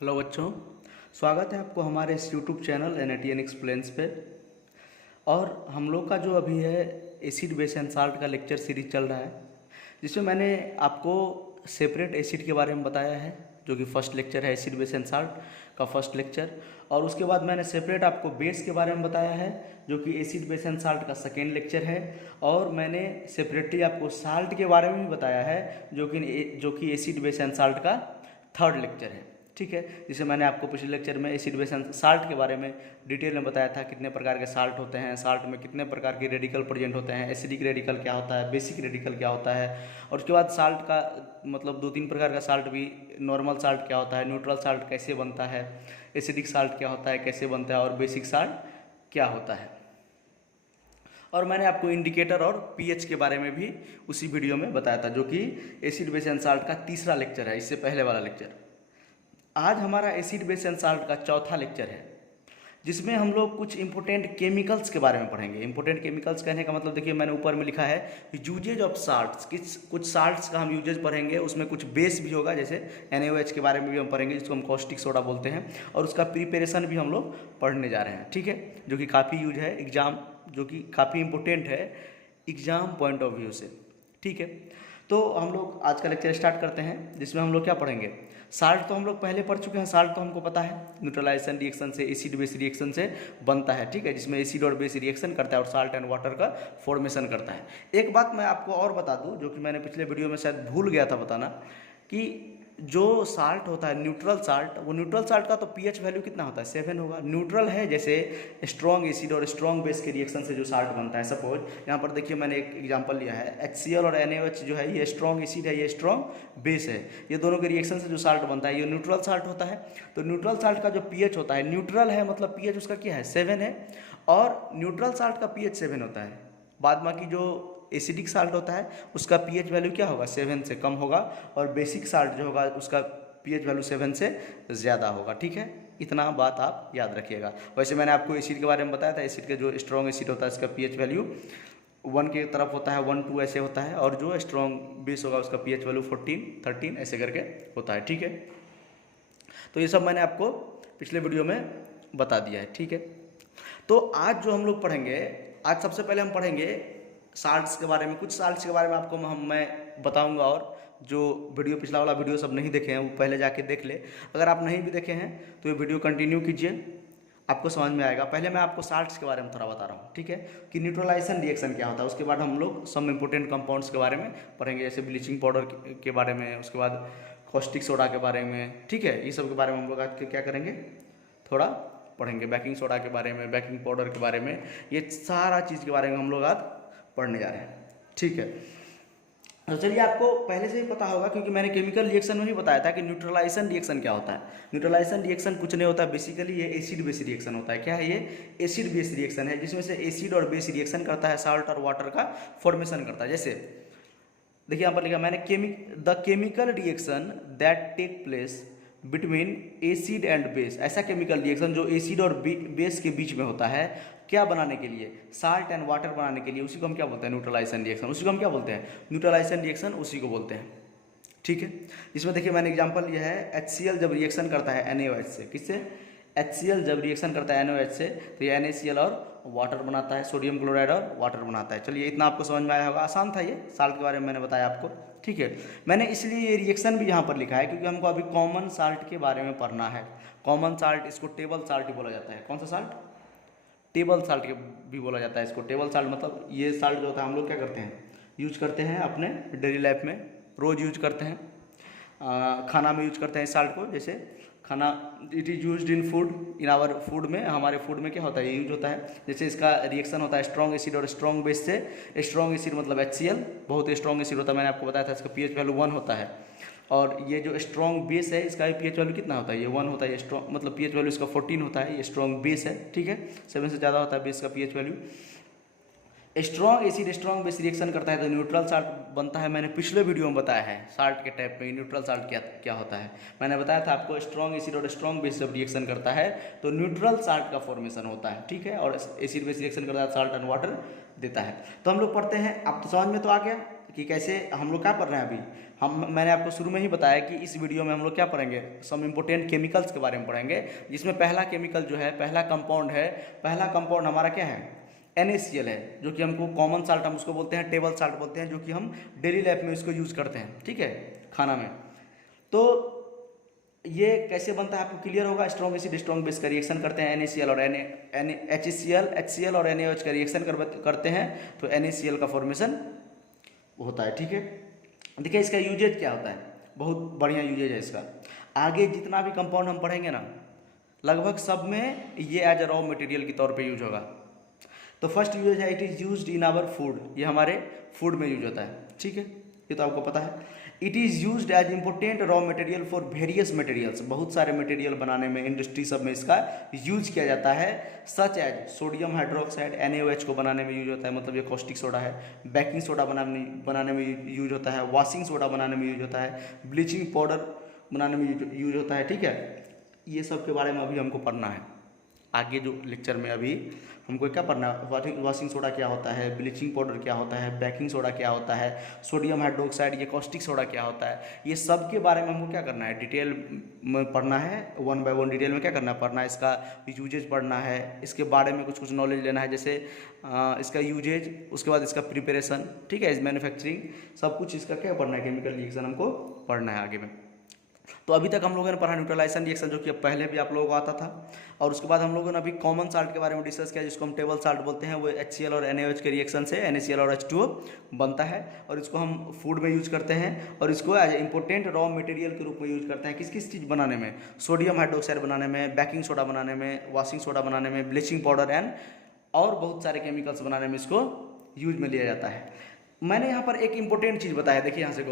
Hello बच्चों, स्वागत है आपको हमारे इस यूट्यूब चैनल NATN एक्सप्लेन्स पे। और हम लोग का जो अभी है एसिड बेस एंड साल्ट का लेक्चर सीरीज चल रहा है, जिसमें मैंने आपको सेपरेट एसिड के बारे में बताया है, जो कि फर्स्ट लेक्चर है एसिड बेस एंड साल्ट का फर्स्ट लेक्चर। और उसके बाद मैंने सेपरेट आपको बेस के बारे में बताया है, जो कि एसिड बेस एंड साल्ट का सेकेंड लेक्चर है। और मैंने सेपरेटली आपको साल्ट के बारे में भी बताया है, जो कि एसिड बेस एंड साल्ट का थर्ड लेक्चर है। ठीक है, जिसे मैंने आपको पिछले लेक्चर में एसिड बेस एंड साल्ट के बारे में डिटेल में बताया था, कितने प्रकार के साल्ट होते हैं, साल्ट में कितने प्रकार के रेडिकल प्रेजेंट होते हैं, एसिडिक रेडिकल क्या होता है, बेसिक रेडिकल क्या होता है। और उसके बाद साल्ट का मतलब 2-3 प्रकार का साल्ट भी, नॉर्मल साल्ट क्या होता है, न्यूट्रल साल्ट कैसे बनता है, एसिडिक साल्ट क्या होता है, कैसे बनता है, और बेसिक साल्ट क्या होता है। और मैंने आपको इंडिकेटर और पीएच के बारे में भी उसी वीडियो में बताया था, जो कि एसिड बेस एंड साल्ट का तीसरा लेक्चर है, इससे पहले वाला लेक्चर। आज हमारा एसिड बेस एंड साल्ट का चौथा लेक्चर है, जिसमें हम लोग कुछ इंपॉर्टेंट केमिकल्स के बारे में पढ़ेंगे। इंपॉर्टेंट केमिकल्स कहने का मतलब देखिए, मैंने ऊपर में लिखा है यूजेज ऑफ साल्ट्स। कुछ साल्ट्स का हम यूजेज पढ़ेंगे, उसमें कुछ बेस भी होगा, जैसे NaOH के बारे में भी हम पढ़ेंगे, जिसको हम कॉस्टिक सोडा बोलते हैं। और उसका प्रिपरेशन भी हम लोग पढ़ने जा रहे हैं, ठीक है, जो कि काफ़ी यूज है एग्जाम, जो कि काफ़ी इंपॉर्टेंट है एग्जाम पॉइंट ऑफ व्यू से। ठीक है, तो हम लोग आज का लेक्चर स्टार्ट करते हैं, जिसमें हम लोग क्या पढ़ेंगे। साल्ट तो हम लोग पहले पढ़ चुके हैं, साल्ट तो हमको पता है न्यूट्रलाइजेशन रिएक्शन से, एसिड बेस रिएक्शन से बनता है। ठीक है, जिसमें एसिड और बेस रिएक्शन करता है और साल्ट एंड वाटर का फॉर्मेशन करता है। एक बात मैं आपको और बता दूं, जो कि मैंने पिछले वीडियो में शायद भूल गया था बताना, कि जो साल्ट होता है न्यूट्रल साल्ट, वो न्यूट्रल साल्ट का तो पीएच वैल्यू कितना होता है, 7 होगा। न्यूट्रल है जैसे स्ट्रॉन्ग एसिड और स्ट्रॉन्ग बेस के रिएक्शन से जो साल्ट बनता है। सपोज यहाँ पर देखिए, मैंने एक एग्जांपल लिया है, HCl और NaOH जो है, ये स्ट्रॉन्ग एसिड है, ये स्ट्रॉन्ग बेस है। ये दोनों के रिएक्शन से जो साल्ट बनता है, ये न्यूट्रल साल्ट होता है। तो न्यूट्रल साल्ट का जो पीएच होता है, न्यूट्रल है मतलब पीएच उसका क्या है, 7 है। और न्यूट्रल साल्ट का पीएच 7 होता है। बाद बाकी जो एसिडिक साल्ट होता है, उसका पीएच वैल्यू क्या होगा, 7 से कम होगा। और बेसिक साल्ट जो होगा, उसका पीएच वैल्यू 7 से ज़्यादा होगा। ठीक है, इतना बात आप याद रखिएगा। वैसे मैंने आपको एसिड के बारे में बताया था, एसिड के जो स्ट्रॉन्ग एसिड होता है, इसका पीएच वैल्यू 1 की तरफ होता है, 1, 2 ऐसे होता है। और जो स्ट्रॉन्ग बेस होगा, उसका पीएच वैल्यू 14, 13 ऐसे करके होता है। ठीक है, तो ये सब मैंने आपको पिछले वीडियो में बता दिया है। ठीक है, तो आज जो हम लोग पढ़ेंगे, आज सबसे पहले हम पढ़ेंगे साल्ट्स के बारे में। कुछ साल्ट्स के बारे में आपको मैं बताऊंगा, और जो वीडियो पिछला वाला वीडियो सब नहीं देखे हैं, वो पहले जाके देख ले। अगर आप नहीं भी देखे हैं तो ये वीडियो कंटिन्यू कीजिए, आपको समझ में आएगा। पहले मैं आपको साल्ट्स के बारे में थोड़ा बता रहा हूँ, ठीक है, कि न्यूट्रलाइजेशन रिएक्शन क्या होता है। उसके बाद हम लोग सम इंपोर्टेंट कंपाउंड्स के बारे में पढ़ेंगे, जैसे ब्लीचिंग पाउडर के बारे में, उसके बाद कॉस्टिक सोडा के बारे में। ठीक है, ये सब के बारे में हम लोग आज क्या करेंगे, थोड़ा पढ़ेंगे। बेकिंग सोडा के बारे में, बेकिंग पाउडर के बारे में, ये सारा चीज़ के बारे में हम लोग आज पढ़ने जा रहे हैं। ठीक है, तो चलिए, आपको पहले से ही पता होगा, क्योंकि मैंने केमिकल रिएक्शन में भी बताया था कि न्यूट्रलाइजेशन रिएक्शन क्या होता है। न्यूट्रलाइजेशन रिएक्शन कुछ नहीं होता, बेसिकली ये एसिड बेस रिएक्शन होता है। क्या है ये, एसिड बेस रिएक्शन है, जिसमें से एसिड और बेस रिएक्शन करता है, साल्ट और वाटर का फॉर्मेशन करता है। जैसे देखिए, यहाँ पर लिखा मैंने, the chemical reaction that take place between acid and base. ऐसा केमिकल रिएक्शन जो एसिड और बेस के बीच में होता है, क्या बनाने के लिए, साल्ट एंड वाटर बनाने के लिए, उसी को हम क्या बोलते हैं, न्यूट्रलाइजेशन रिएक्शन। उसी को हम क्या बोलते हैं, न्यूट्रलाइजेशन रिएक्शन, उसी को बोलते हैं। ठीक है, इसमें देखिए मैंने एग्जांपल लिया है, HCl जब रिएक्शन करता है NaOH से, किससे, HCl जब रिएक्शन करता है NaOH से, तो ये NaCl और वाटर बनाता है, सोडियम क्लोराइड और वाटर बनाता है। चलिए, इतना आपको समझ में आया होगा, आसान था ये, साल्ट के बारे में मैंने बताया आपको। ठीक है, मैंने इसलिए ये रिएक्शन भी यहाँ पर लिखा है, क्योंकि हमको अभी कॉमन साल्ट के बारे में पढ़ना है। कॉमन साल्ट, इसको टेबल साल्ट ही बोला जाता है। कौन सा साल्ट, टेबल साल्ट भी बोला जाता है इसको। टेबल साल्ट मतलब ये साल्ट जो होता है, हम लोग क्या करते हैं, यूज करते हैं अपने डेली लाइफ में, रोज़ यूज करते हैं, खाना में यूज करते हैं इस साल्ट को। जैसे खाना, it is used in food, in our food में, हमारे फूड में क्या होता है, ये यूज होता है। जैसे इसका रिएक्शन होता है स्ट्रॉन्ग एसिड और स्ट्रॉन्ग बेस से। स्ट्रॉन्ग एसिड मतलब HCl, बहुत स्ट्रॉन्ग एसिड होता है, मैंने आपको बताया था, इसका पीएच वैल्यू 1 होता है। और ये जो स्ट्रॉन्ग बेस है, इसका भी पीएच वैल्यू कितना होता है, ये 1 होता है। ये स्ट्रॉन्ग मतलब पीएच वैल्यू इसका 14 होता है। ये स्ट्रॉन्ग बेस है, ठीक है, 7 से ज़्यादा होता है बेस का pH value. Strong acid strong base reaction करता है तो न्यूट्रल साल्ट बनता है। मैंने पिछले वीडियो में बताया है साल्ट के टाइप में न्यूट्रल साल्ट क्या होता है। मैंने बताया था आपको, स्ट्रॉन्ग एसिड और स्ट्रॉन्ग बेस जब रिएक्शन करता है तो न्यूट्रल साल्ट का फॉर्मेशन होता है। ठीक है, और एसिड बेस रिएक्शन करता है, साल्ट एंड वाटर देता है। तो हम लोग पढ़ते हैं, अब तो समझ में तो आ गया कि कैसे हम लोग क्या पढ़ रहे हैं अभी, मैंने आपको शुरू में ही बताया कि इस वीडियो में हम लोग क्या पढ़ेंगे, सम इम्पोर्टेंट केमिकल्स के बारे में पढ़ेंगे, जिसमें पहला केमिकल जो है, पहला कंपाउंड हमारा क्या है, NaCl है, जो कि हमको कॉमन साल्ट हम उसको बोलते हैं, टेबल साल्ट बोलते हैं, जो कि हम डेली लाइफ में इसको यूज़ करते हैं, ठीक है, खाना में। तो ये कैसे बनता है आपको क्लियर होगा। स्ट्रॉन्ग एसिड स्ट्रॉन्ग बेस का रिएक्शन करते हैं, NaCl और HCl और NaOH का रिएक्शन करते हैं तो NaCl का फॉर्मेशन होता है, ठीक है। देखिए इसका यूजेज क्या होता है, बहुत बढ़िया यूजेज है इसका। आगे जितना भी कंपाउंड हम पढ़ेंगे ना, लगभग सब में ये एज अ रॉ मटेरियल के तौर पे यूज होगा। तो फर्स्ट यूज है, it is used in our food, ये हमारे फूड में यूज होता है, ठीक है, ये तो आपको पता है। It is used as important raw material for various materials, बहुत सारे मटेरियल बनाने में, इंडस्ट्री सब में इसका यूज किया जाता है। Such as sodium hydroxide NaOH को बनाने में यूज होता है, मतलब ये कॉस्टिक सोडा है। बेकिंग सोडा बनाने में यूज होता है, वॉशिंग सोडा बनाने में यूज होता है, ब्लीचिंग पाउडर बनाने में यूज होता है, ठीक है। ये सब के बारे में अभी हमको पढ़ना है आगे जो लेक्चर में। अभी हमको क्या पढ़ना है, वॉशिंग सोडा क्या होता है, ब्लीचिंग पाउडर क्या होता है, बेकिंग सोडा क्या होता है, सोडियम हाइड्रोक्साइड, ये कॉस्टिक सोडा क्या होता है, ये सब के बारे में हमको क्या करना है, डिटेल में पढ़ना है, 1 बाय 1 डिटेल में क्या करना है, पढ़ना है। इसका यूजेज पढ़ना है, इसके बारे में कुछ नॉलेज लेना है, जैसे इसका यूजेज, उसके बाद इसका प्रिपरेशन, ठीक है, इस मैन्युफैक्चरिंग, सब कुछ इसका क्या पढ़ना है, केमिकल रिएक्शन हमको पढ़ना है आगे में। तो अभी तक हम लोगों ने पढ़ा न्यूट्रलाइजेशन रिएक्शन, जो कि पहले भी आप लोगों को आता था, और उसके बाद हम लोगों ने अभी कॉमन साल्ट के बारे में डिस्कस किया, जिसको हम टेबल साल्ट बोलते हैं। वो HCl और NaOH के रिएक्शन से NaCl और H2O बनता है, और इसको हम फूड में यूज करते हैं, और इसको एज इंपॉर्टेंट रॉ मटेरियल के रूप में यूज करते हैं। किस किस चीज़ बनाने में, सोडियम हाइड्रोक्साइड बनाने में, बेकिंग सोडा बनाने में, वॉशिंग सोडा बनाने में, ब्लीचिंग पाउडर एंड और बहुत सारे केमिकल्स बनाने में इसको यूज में लिया जाता है। मैंने यहाँ पर एक इंपॉर्टेंट चीज़ बताया, देखिए यहाँ से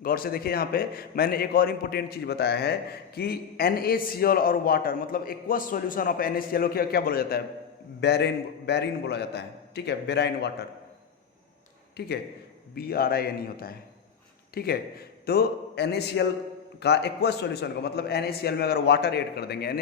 गौर से देखिए, यहाँ पे मैंने एक और इम्पोर्टेंट चीज़ बताया है कि NaCl और वाटर, मतलब एक्वस सॉल्यूशन ऑफ NaCl को क्या बोला जाता है, बैरिन बोला जाता है, ठीक है, बेराइन वाटर, ठीक है, BRINE होता है, ठीक है। तो NaCl का एक्वस सॉल्यूशन को, मतलब NaCl में अगर वाटर ऐड कर देंगे,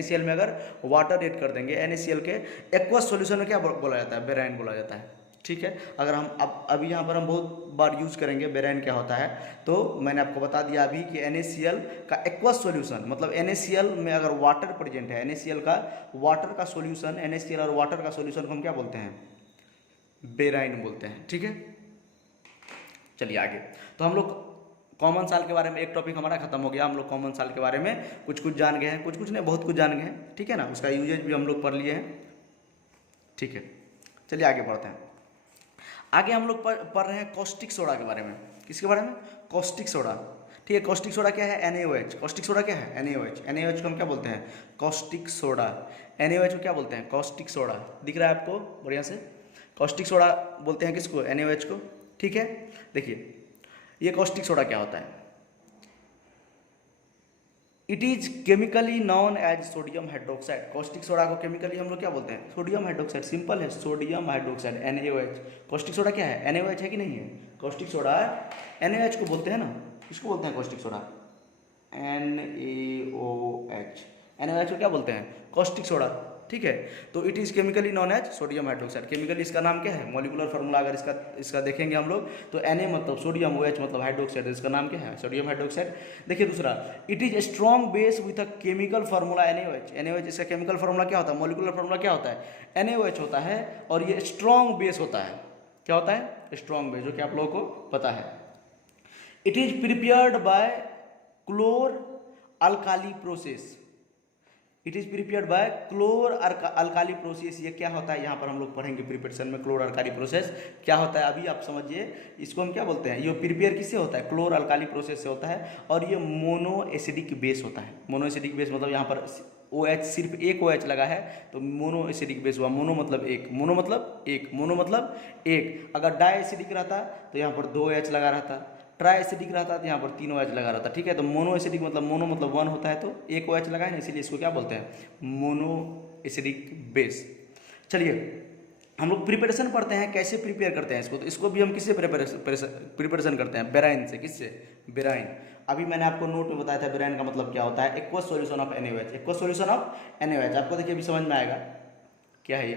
NaCl के एक्वस सॉल्यूशन में क्या बोला जाता है, बेराइन बोला जाता है, ठीक है। अगर हम अभी यहाँ पर हम बहुत बार यूज करेंगे बेराइन क्या होता है, तो मैंने आपको बता दिया अभी कि NaCl का एक्वस सॉल्यूशन, मतलब NaCl में अगर वाटर प्रेजेंट है, NaCl का वाटर का सॉल्यूशन, NaCl और वाटर का सॉल्यूशन को हम क्या बोलते हैं, बेराइन बोलते हैं, ठीक है। चलिए आगे, तो हम लोग कॉमन साल्ट के बारे में एक टॉपिक हमारा खत्म हो गया। हम लोग कॉमन साल्ट के बारे में कुछ जान गए हैं, कुछ नहीं, बहुत कुछ जान गए हैं, ठीक है ना। उसका यूजेज भी हम लोग पढ़ लिए हैं, ठीक है। चलिए आगे बढ़ते हैं। आगे हम लोग पढ़ रहे हैं कॉस्टिक सोडा के बारे में। किसके बारे में, कॉस्टिक सोडा, ठीक है। कॉस्टिक सोडा क्या है, NaOH। कॉस्टिक सोडा क्या है, NaOH को हम क्या बोलते हैं, कॉस्टिक सोडा। NaOH को क्या बोलते हैं, कॉस्टिक सोडा। दिख रहा है आपको बढ़िया से, कॉस्टिक सोडा बोलते हैं किसको, NaOH को, ठीक है। देखिए ये कॉस्टिक सोडा क्या होता है, it is chemically known as sodium hydroxide. Caustic soda को केमिकली हम लोग क्या बोलते हैं, सोडियम हाइड्रोक्साइड, सिंपल है, sodium hydroxide, NaOH। Caustic soda क्या है, NaOH है कि नहीं है, कॉस्टिक सोडा NaOH को बोलते हैं ना, किसको बोलते हैं कॉस्टिक सोडा, NaOH। NaOH को क्या बोलते हैं, कॉस्टिक सोडा, ठीक है। तो it is chemically known as sodium hydroxide. Chemically इसका नाम क्या है, मॉलिकुलर फार्मूला अगर इसका देखेंगे हम लोग, तो Na मतलब सोडियम, OH मतलब हाइड्रोक्साइड, इसका नाम क्या है, सोडियम हाइड्रोक्साइड। देखिए दूसरा, it is strong base with a chemical formula NaOH। इसका केमिकल फार्मूला क्या होता है, मॉलिकुलर फार्मूला क्या होता है, NaOH होता है, और ये स्ट्रॉन्ग बेस होता है। क्या होता है, स्ट्रॉन्ग बेस, जो कि आप लोगों को पता है। It is prepared by chlor alkali process. It is prepared by chlor alkali process. ये क्या होता है, यहाँ पर हम लोग पढ़ेंगे प्रिपरेशन में, क्लोर अल्काली प्रोसेस क्या होता है, अभी आप समझिए। इसको हम क्या बोलते हैं, ये प्रिपेयर किससे होता है, क्लोर अल्काली प्रोसेस से होता है, और ये मोनो एसिडिक बेस होता है। मोनो एसिडिक बेस मतलब यहाँ पर OH सिर्फ एक OH लगा है, तो मोनो एसिडिक बेस हुआ। मोनो मतलब एक, अगर डाई एसिडिक रहता तो यहाँ पर 2 OH लगा रहता, ट्राई एसिडिक रहता तो यहाँ पर 3 OH लगा रहता, ठीक है। तो मोनो एसिडिक मतलब मोनो मतलब 1 होता है, तो एक OH लगा है ना, इसीलिए इसको क्या बोलते हैं, मोनो एसिडिक बेस। चलिए हम लोग प्रिपरेशन पढ़ते हैं, कैसे प्रिपेयर करते हैं इसको। तो इसको भी हम किससे प्रिपरेशन करते हैं, बेराइन से। किससे, बेराइन। अभी मैंने आपको नोट में बताया था बेराइन का मतलब क्या होता है, aqueous solution of NaOH। Aqueous solution of NaOH आपको देखिए अभी समझ में आएगा क्या है ये।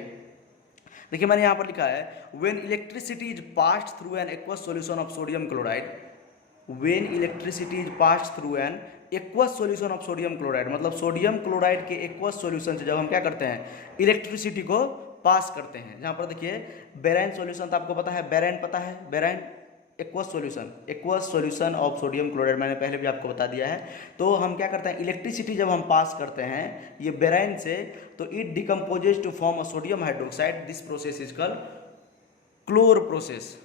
देखिए मैंने यहाँ पर लिखा है, when electricity is passed through an aqueous solution of sodium chloride, when electricity is pass through an aqueous solution of sodium chloride, मतलब सोडियम क्लोराइड के एक्वस सॉल्यूशन से जब हम क्या करते हैं इलेक्ट्रिसिटी को पास करते हैं। जहाँ पर देखिए बेराइन सॉल्यूशन तो आपको पता है, बेराइन पता है, brine aqueous solution of sodium chloride मैंने पहले भी आपको बता दिया है। तो हम क्या करते हैं इलेक्ट्रिसिटी जब हम पास करते हैं ये बेराइन से, तो it decomposes to form a sodium hydroxide. This process is called chlor process.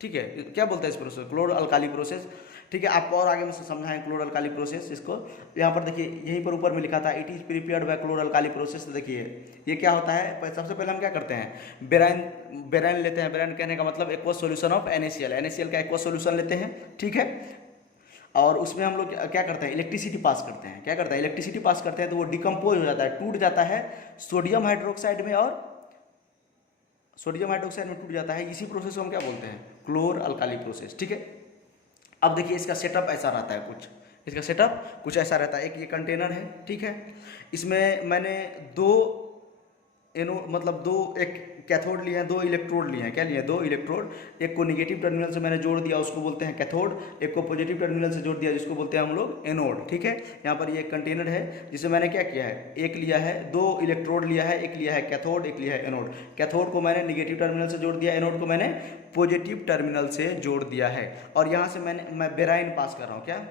ठीक है, क्या बोलते हैं इस प्रोसेस, क्लोर अल्काली प्रोसेस। ठीक है, आपको और आगे में समझाएं क्लोर अल्काली प्रोसेस। इसको यहाँ पर देखिए यहीं पर ऊपर में लिखा था it is prepared by chlor alkali process. तो देखिए ये क्या होता है, सबसे पहले हम क्या करते हैं बेराइन लेते हैं। बेराइन कहने का मतलब aqueous solution of NaCl, NaCl का एक्वस सॉल्यूशन लेते हैं। ठीक है, और उसमें हम लोग क्या करते हैं इलेक्ट्रिसिटी पास करते हैं। क्या करते हैं इलेक्ट्रिसिटी पास करते हैं तो वो डिकम्पोज हो जाता है, टूट जाता है सोडियम हाइड्रोक्साइड में, और सोडियम हाइड्रोक्साइड में टूट जाता है। इसी प्रोसेस को हम क्या बोलते हैं क्लोर अल्काली प्रोसेस। ठीक है, अब देखिए इसका सेटअप ऐसा रहता है कुछ, इसका सेटअप कुछ ऐसा रहता है। एक ये कंटेनर है, ठीक है, इसमें मैंने एक कैथोड लिए हैं, 2 इलेक्ट्रोड लिए हैं। क्या लिए हैं, 2 इलेक्ट्रोड। एक को निगेटिव टर्मिनल से मैंने जोड़ दिया, उसको बोलते हैं कैथोड। एक को पॉजिटिव टर्मिनल से जोड़ दिया, जिसको बोलते हैं हम लोग एनोड। ठीक है, यहाँ पर ये एक कंटेनर है जिसमें मैंने क्या किया है, एक लिया है, 2 इलेक्ट्रोड लिया है, एक लिया है कैथोड, एक लिया है एनोड। कैथोड को मैंने निगेटिव टर्मिनल से जोड़ दिया, एनोड को मैंने पॉजिटिव टर्मिनल से जोड़ दिया है। और यहाँ से मैं बेराइन पास कर रहा हूँ, क्या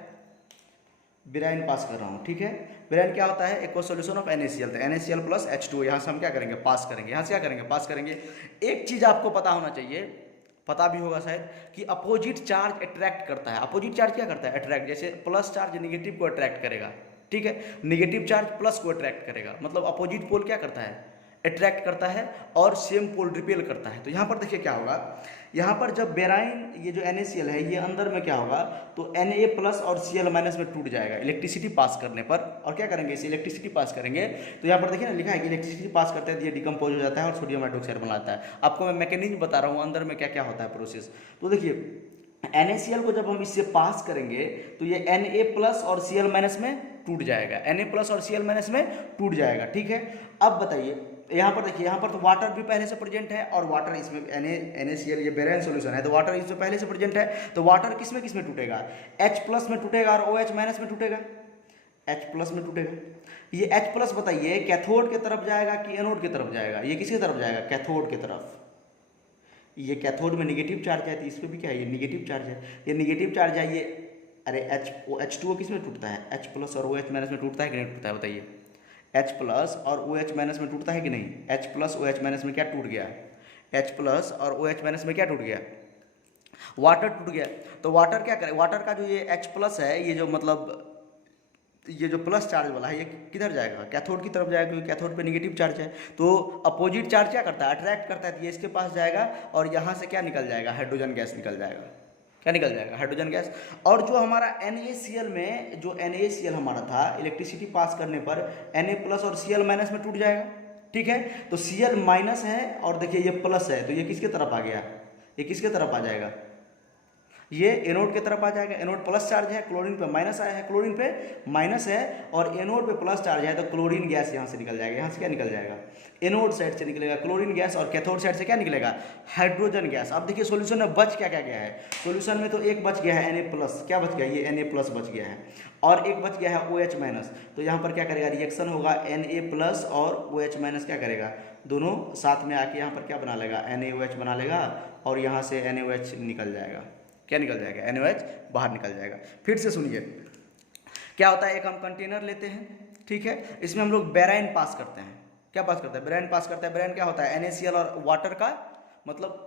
बेराइन पास कर रहा हूँ। ठीक है, बेराइन क्या होता है एक्वस सॉल्यूशन ऑफ NaCl, तो NaCl प्लस H2O। यहाँ से हम क्या करेंगे पास करेंगे, यहाँ से क्या करेंगे पास करेंगे। एक चीज़ आपको पता होना चाहिए, पता भी होगा शायद, कि अपोजिट चार्ज अट्रैक्ट करता है। अपोजिट चार्ज क्या करता है अट्रैक्ट, जैसे प्लस चार्ज निगेटिव को अट्रैक्ट करेगा। ठीक है, निगेटिव चार्ज प्लस को अट्रैक्ट करेगा, मतलब अपोजिट पोल क्या करता है अट्रैक्ट करता है और सेम पोल रिपेल करता है। तो यहाँ पर देखिए क्या होगा, यहाँ पर जब बेराइन ये जो NaCl है ये अंदर में क्या होगा, तो Na प्लस और Cl माइनस में टूट जाएगा इलेक्ट्रिसिटी पास करने पर। और क्या करेंगे इसे इलेक्ट्रिसिटी पास करेंगे, तो यहाँ पर देखिए ना लिखा है कि इलेक्ट्रिसिटी पास करते हैं तो ये डिकम्पोज हो जाता है और सोडियम हाइड्रोक्साइड बनाता है। आपको मैं मैकेनिज्म बता रहा हूँ अंदर में क्या क्या होता है प्रोसेस। तो देखिए NaCl को जब हम इससे पास करेंगे तो ये Na प्लस और Cl माइनस में टूट जाएगा, Na प्लस और Cl माइनस में टूट जाएगा। ठीक है, अब बताइए यहाँ पर देखिए, यहाँ पर तो वाटर भी पहले से प्रेजेंट है, और वाटर इसमें NaCl ये बेराइन सॉल्यूशन है तो वाटर इसमें पहले से प्रेजेंट है। तो वाटर किस में टूटेगा, H प्लस में टूटेगा और OH माइनस में टूटेगा, H प्लस में टूटेगा। ये H प्लस बताइए कैथोड की तरफ जाएगा कि एनोड की तरफ जाएगा, ये किसकी तरफ जाएगा कैथोड की तरफ। ये कैथोड में निगेटिव चार्ज है तो इस पर भी क्या है ये निगेटिव चार्ज है, ये निगेटिव चार्ज है ये। अरे H2O किस में टूटता है, H प्लस और OH माइनस में टूटता है कि नहीं टूटता है बताइए। H प्लस और OH माइनस में टूटता है कि नहीं, H प्लस OH माइनस में क्या टूट गया, H प्लस और OH माइनस में क्या टूट गया, वाटर टूट गया। तो वाटर क्या करे, वाटर का जो ये H प्लस है, ये जो मतलब ये जो प्लस चार्ज वाला है ये किधर जाएगा कैथोड की तरफ जाएगा, क्योंकि कैथोड पे निगेटिव चार्ज है। तो अपोजिट चार्ज क्या करता है अट्रैक्ट करता है, तो ये इसके पास जाएगा और यहाँ से क्या निकल जाएगा हाइड्रोजन गैस निकल जाएगा। क्या निकल जाएगा हाइड्रोजन गैस। और जो हमारा NaCl में जो NaCl हमारा था इलेक्ट्रिसिटी पास करने पर Na प्लस और Cl माइनस में टूट जाएगा। ठीक है, तो Cl माइनस है और देखिए ये प्लस है, तो ये किसके तरफ आ गया, ये किसके तरफ आ जाएगा, ये एनोड की तरफ आ जाएगा। एनोड प्लस चार्ज है, क्लोरीन पे माइनस आया है, क्लोरीन पे माइनस है, और एनोड पे प्लस चार्ज है तो क्लोरीन गैस यहाँ से निकल जाएगा। यहाँ से क्या निकल जाएगा एनोड साइड से निकलेगा क्लोरीन गैस, और कैथोड साइड से क्या निकलेगा हाइड्रोजन गैस। अब देखिए सॉल्यूशन में बच क्या क्या गया है, सॉल्यूशन में तो एक बच गया है Na प्लस, क्या बच गया ये Na प्लस बच गया है, और एक बच गया है OH माइनस। तो यहाँ पर क्या करेगा रिएक्शन होगा Na प्लस और OH माइनस क्या करेगा दोनों साथ में आके यहाँ पर क्या बना लेगा NaOH बना लेगा, और यहाँ से NaOH निकल जाएगा। क्या निकल जाएगा NaOH बाहर निकल जाएगा। फिर से सुनिए क्या होता है, एक हम कंटेनर लेते हैं, ठीक है, इसमें हम लोग बेराइन पास करते हैं। क्या पास करते हैं बेराइन पास करते हैं। बेराइन क्या होता है NaCl और वाटर का मतलब